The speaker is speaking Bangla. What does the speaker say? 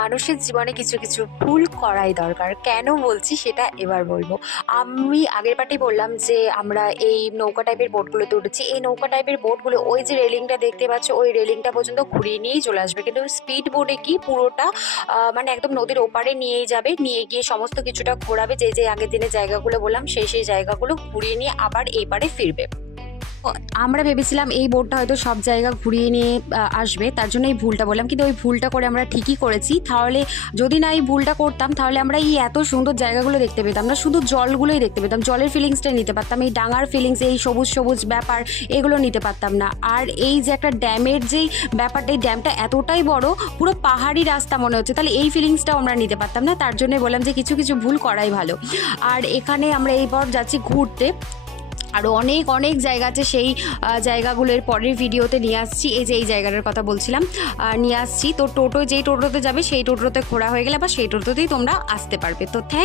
মানুষের জীবনে কিছু কিছু ভুল করাই দরকার। কেন বলছি সেটা এবার বলবো। আমি আগের পার্টেই বললাম যে আমরা এই নৌকা টাইপের বোটগুলোতে উঠেছি। এই নৌকা টাইপের বোটগুলো ওই যে রেলিংটা দেখতে পাচ্ছ, ওই রেলিংটা পর্যন্ত ঘুরিয়ে নিয়েই চলে আসবে। কিন্তু স্পিড বোটে কি পুরোটা মানে একদম নদীর ওপারে নিয়েই যাবে, নিয়ে গিয়ে সমস্ত কিছুটা ঘোরাবে, যে যে আগের দিনের জায়গাগুলো বললাম সেই সেই জায়গাগুলো ঘুরিয়ে নিয়ে আবার এই পারে ফিরবে। ও, আমরা ভেবেছিলাম এই বোটটা হয়তো সব জায়গা ঘুরিয়ে নিয়ে আসবে, তার জন্য এই ভুলটা বললাম। কিন্তু ওই ভুলটা করে আমরা ঠিকই করেছি। তাহলে যদি না এই ভুলটা করতাম তাহলে আমরা এই এত সুন্দর জায়গাগুলো দেখতে পেতাম না, শুধু জলগুলোই দেখতে পেতাম, জলের ফিলিংসটাই নিতে পারতাম, এই ডাঙার ফিলিংস, এই সবুজ সবুজ ব্যাপার এগুলো নিতে পারতাম না। আর এই যে একটা ড্যামের যেই ব্যাপারটা, এই ড্যামটা এতটাই বড়, পুরো পাহাড়ি রাস্তা মনে হচ্ছে, তাহলে এই ফিলিংসটাও আমরা নিতে পারতাম না। তার জন্য বললাম যে কিছু কিছু ভুল করাই ভালো। আর এখানে আমরা এইবার যাচ্ছি ঘুরতে, আরও অনেক অনেক জায়গা আছে, সেই জায়গাগুলোর পরের ভিডিওতে নিয়ে আসছি। এই যে এই জায়গাটার কথা বলছিলাম নিয়ে আসছি। তো টোটো যেই টোটোতে যাবে সেই টোটোতে ঘোরা হয়ে গেলে আবার সেই টোটোতেই তোমরা আসতে পারবে। তো থ্যাংক